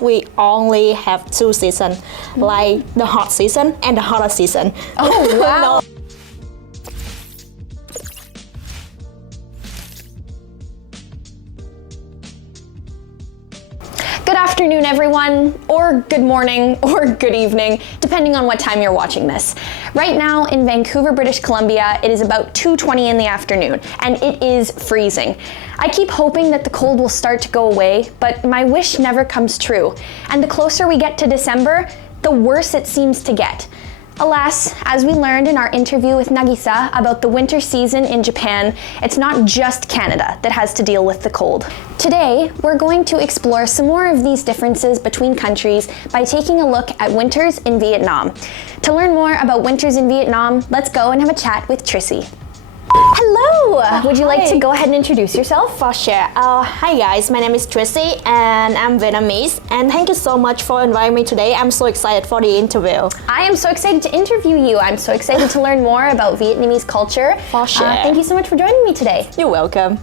We only have two seasons, like the hot season and the hotter season. Oh, wow. Good afternoon, everyone, or good morning, or good evening, depending on what time you're watching this. Right now in Vancouver, British Columbia, it is about 2:20 in the afternoon, and it is freezing. I keep hoping that the cold will start to go away, but my wish never comes true. And the closer we get to December, the worse it seems to get. Alas, as we learned in our interview with Nagisa about the winter season in Japan, it's not just Canada that has to deal with the cold. Today, we're going to explore some more of these differences between countries by taking a look at winters in Vietnam. To learn more about winters in Vietnam, let's go and have a chat with Trissy. Hello! Would you like to go ahead and introduce yourself? For sure. Hi guys, my name is Trissy and I'm Vietnamese. And thank you so much for inviting me today. I'm so excited for the interview. I am so excited to interview you. I'm so excited to learn more about Vietnamese culture. For sure. Thank you so much for joining me today. You're welcome.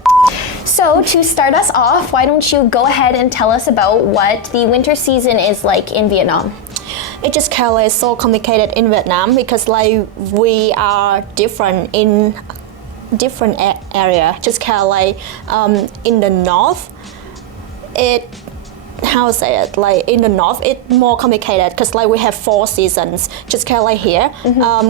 So to start us off, why don't you go ahead and tell us about what the winter season is like in Vietnam? It just kind of like so complicated in Vietnam because like we are different in different area. Just kind of like in the north, how to say it, like in the north it's more complicated because like we have 4 seasons, just kind of like here.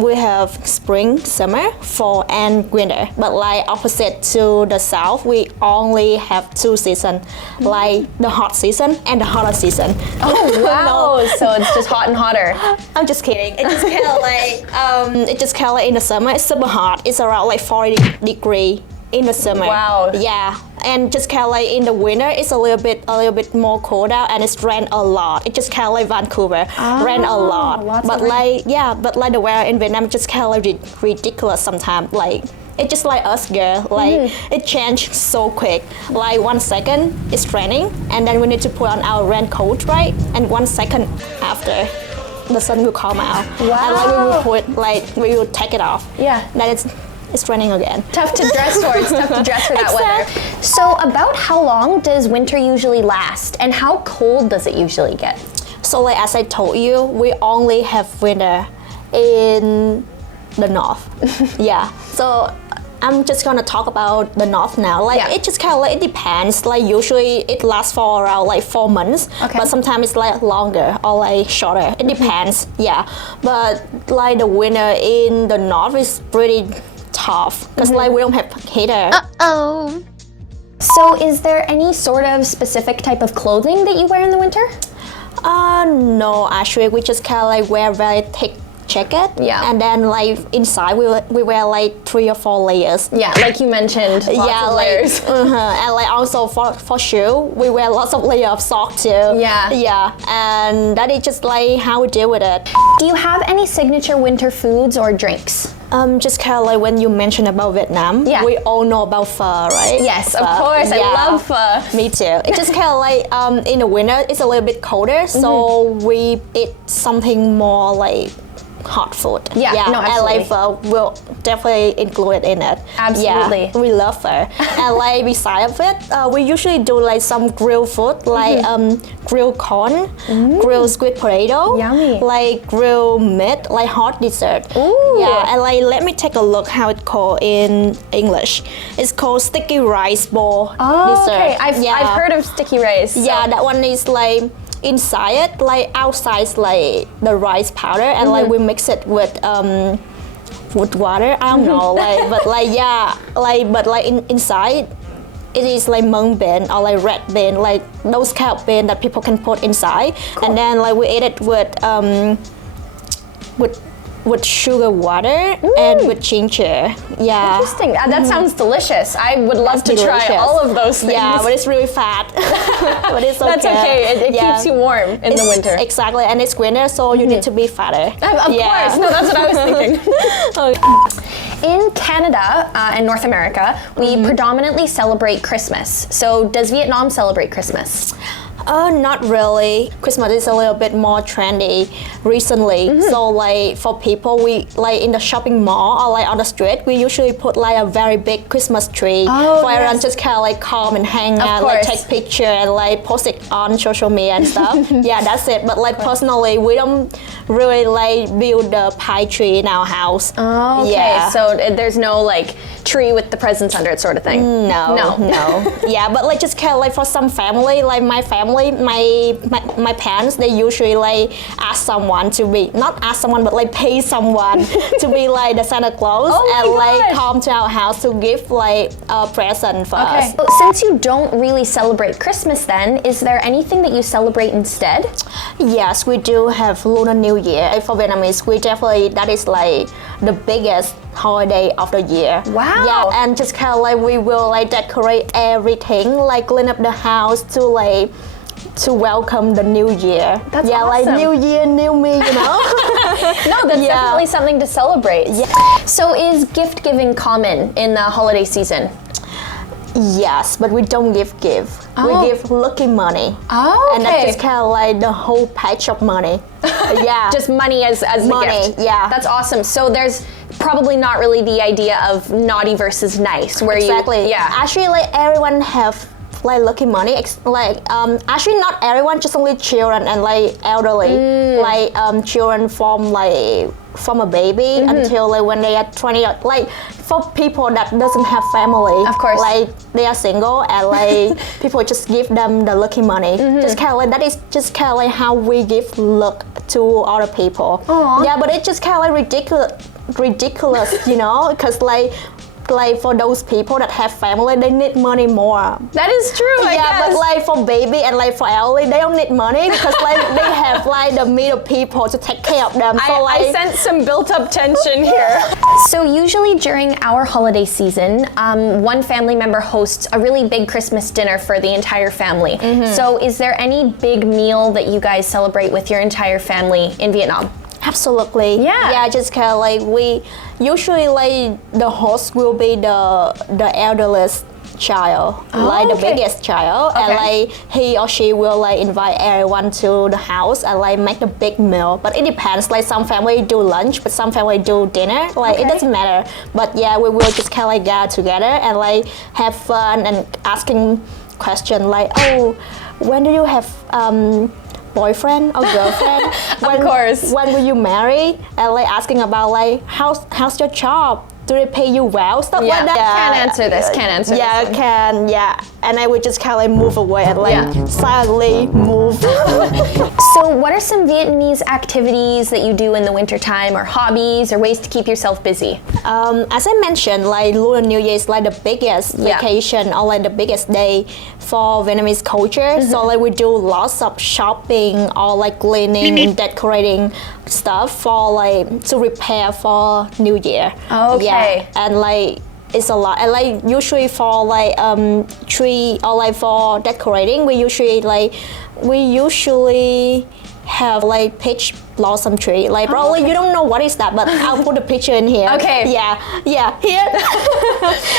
We have spring, summer, fall and winter, but like opposite to the south we only have 2 seasons, like the hot season and the hotter season. Oh wow. No. So it's just hot and hotter. I'm just kidding. It just kind of like it just kind of like in the summer it's super hot, it's around like 40 degree in the summer. Wow. Yeah, and just kind of like in the winter it's a little bit more cold out and it's rain a lot. It just kind of like Vancouver, rain a lot. But like but like the weather in Vietnam just kind of like ridiculous sometimes. Like it's just like us girl, like it changed so quick. Like 1 second it's raining and then we need to put on our raincoat, right? And 1 second after the sun will come out. Wow. And like we will take it off. Yeah. Then it's raining again. Tough to dress for. It's tough to dress for that weather. So about how long does winter usually last and how cold does it usually get? So like as I told you, we only have winter in the north. Yeah. So I'm just gonna talk about the north now. Like it just kind of like it depends. Like usually it lasts for around like 4 months, but sometimes it's like longer or like shorter. It depends. Yeah. But like the winter in the north is pretty tough because like we don't have heater. So is there any sort of specific type of clothing that you wear in the winter? No, actually we just kind of like wear very thick jacket. Yeah. And then like inside we wear like 3 or 4 layers. Yeah, like you mentioned, lots of layers. And like also for shoe, we wear lots of layers of sock too. Yeah. Yeah, and that is just like how we deal with it. Do you have any signature winter foods or drinks? Just kind of like when you mentioned about Vietnam, we all know about pho, right? Yes, of course, I love pho. Me too. It's just kind of like in the winter, it's a little bit colder, so we eat something more like hot food. Yeah, no, absolutely. And like pho will definitely include it in it. Absolutely. Yeah, we love pho. And like beside of it, we usually do like some grilled food, like grilled corn, grilled sweet potato, yummy, like grilled meat, like hot dessert. Ooh. Yeah, and like let me take a look how it's called in English. It's called sticky rice bowl dessert. Okay, I've heard of sticky rice. So. Yeah, that one is like inside it, like outside is like the rice powder, and like we mix it with water. I don't know, like but like but like inside it is like mung bean or like red bean, like those kind of bean that people can put inside. Cool. And then like we eat it with sugar water and with ginger. Yeah. Interesting. That sounds delicious. I would love to try all of those things. Yeah, but it's really fat. But it's okay. That's okay. It keeps you warm in the winter. Exactly, and it's winter, so you need to be fatter. Of course. No, that's what I was thinking. In Canada and North America, we predominantly celebrate Christmas. So does Vietnam celebrate Christmas? Not really. Christmas is a little bit more trendy recently. So like for people, we like in the shopping mall or like on the street, we usually put like a very big Christmas tree for everyone just kind of like come and hang out, like take picture and like post it on social media and stuff. Yeah, that's it. But like personally, we don't really like build the pie tree in our house. Oh, okay. Yeah. So there's no like tree with the presents under it sort of thing. No. Yeah, but like just kind of like for some family, like my family, my parents, they usually like ask someone to be, not ask someone, but like pay someone to be like the Santa Claus and like come to our house to give like a present for us. Well, since you don't really celebrate Christmas then, is there anything that you celebrate instead? Yes, we do have Lunar New Year. For Vietnamese, we definitely, that is like the biggest holiday of the year. Wow. Yeah, and just kind of like we will like decorate everything, like clean up the house to welcome the new year. That's awesome. Like new year, new me, you know? No, that's definitely something to celebrate. Yeah. So is gift giving common in the holiday season? Yes, but we don't give. We give lucky money. Oh, okay. And that's just kind of like the whole patch of money. Yeah. Just money as money, the gift. Yeah. That's awesome. So there's probably not really the idea of naughty versus nice, where exactly. Actually, like everyone have like lucky money. Like actually not everyone, just only children and like elderly. Like children from a baby until like when they are 20. Like for people that doesn't have family, of course, like they are single and like people just give them the lucky money. Just kind of like that is just kind of like how we give luck to other people. Aww. Yeah, but it's just kind of like ridiculous, you know, because like for those people that have family, they need money more. That is true, I guess. But like for baby and like for elderly, they don't need money because like they have like the middle people to take care of them. So I sense some built-up tension here. So usually during our holiday season, one family member hosts a really big Christmas dinner for the entire family. So is there any big meal that you guys celebrate with your entire family in Vietnam? Absolutely. Yeah, just kind of like we usually like the host will be the elderest child, like the biggest child, and like he or she will like invite everyone to the house and like make a big meal. But it depends. Like some family do lunch, but some family do dinner. Like it doesn't matter. But yeah, we will just kind of like gather together and like have fun and asking questions like, oh, when do you have boyfriend or girlfriend? Of course. When will you marry? And like asking about like how's your job? Do they pay you well? Stuff like that. Can't answer this. Yeah. And I would just kind of like move away and like silently move. So what are some Vietnamese activities that you do in the wintertime, or hobbies, or ways to keep yourself busy? As I mentioned, like Lunar New Year is like the biggest vacation or like the biggest day for Vietnamese culture. So like we do lots of shopping or like cleaning and decorating stuff for like to prepare for New Year. Yeah, and like it's a lot. And like usually for like tree or like for decorating, we usually have like peach blossom tree. Like probably you don't know what is that, but I'll put a picture in here. Okay. Yeah. Here.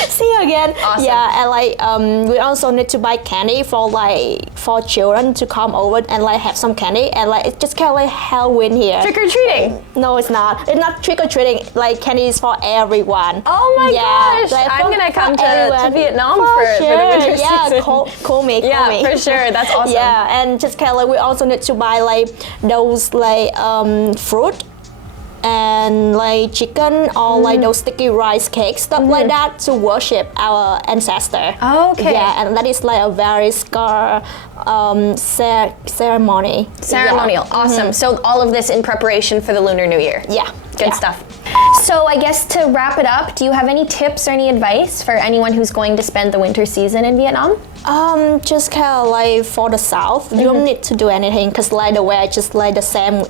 See you again. Awesome. Yeah, and like we also need to buy candy for children to come over and like have some candy, and like it's just kind of like Halloween here. Trick or treating? No, it's not. It's not trick or treating. Like candy is for everyone. Oh my gosh! Like I'm gonna come to Vietnam for the winter season. Yeah, call me. For sure. That's awesome. Yeah, and just kind of like we also need to buy like those like fruit and like chicken or like those sticky rice cakes, stuff like that, to worship our ancestor. Okay. Yeah, and that is like a very ceremony. Ceremonial. Awesome. So all of this in preparation for the Lunar New Year. Yeah. Good stuff. So I guess to wrap it up, do you have any tips or any advice for anyone who's going to spend the winter season in Vietnam? Just kind of like for the south, you don't need to do anything because like the weather just like the same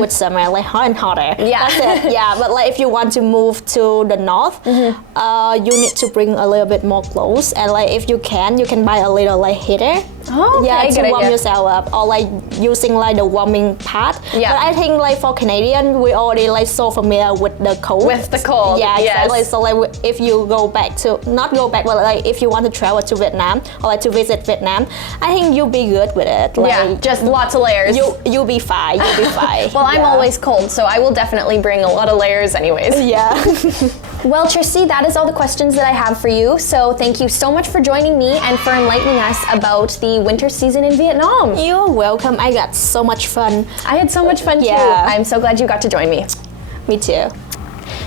with summer, like hot and hotter. Yeah. That's it. Yeah, but like if you want to move to the north, you need to bring a little bit more clothes, and like if you can buy a little like heater. Oh, okay. Yeah, to warm idea. yourself up, or like using like the warming pad. Yeah. But I think like for Canadian, we already like so familiar with the cold. With the cold. Yeah, yes. exactly. So like if you go back to, not go back, but like if you want to travel to Vietnam or like to visit Vietnam, I think you'll be good with it. Like, yeah, just lots of layers. You'll be fine. You'll be fine. Well, I'm always cold, so I will definitely bring a lot of layers anyways. Yeah. Well, Tristy, that is all the questions that I have for you. So thank you so much for joining me and for enlightening us about the winter season in Vietnam. You're welcome. I got so much fun. I had so much fun too. Yeah. I'm so glad you got to join me. Me too.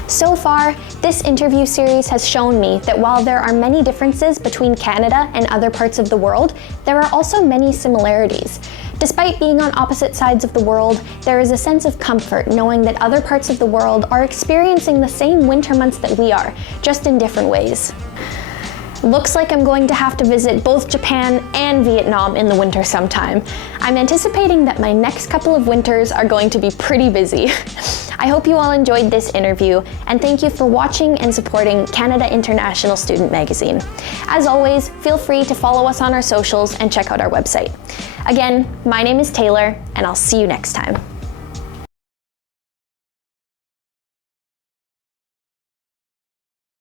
So far, this interview series has shown me that while there are many differences between Canada and other parts of the world, there are also many similarities. Despite being on opposite sides of the world, there is a sense of comfort knowing that other parts of the world are experiencing the same winter months that we are, just in different ways. Looks like I'm going to have to visit both Japan and Vietnam in the winter sometime. I'm anticipating that my next couple of winters are going to be pretty busy. I hope you all enjoyed this interview, and thank you for watching and supporting Canada International Student Magazine. As always, feel free to follow us on our socials and check out our website. Again, my name is Taylor, and I'll see you next time.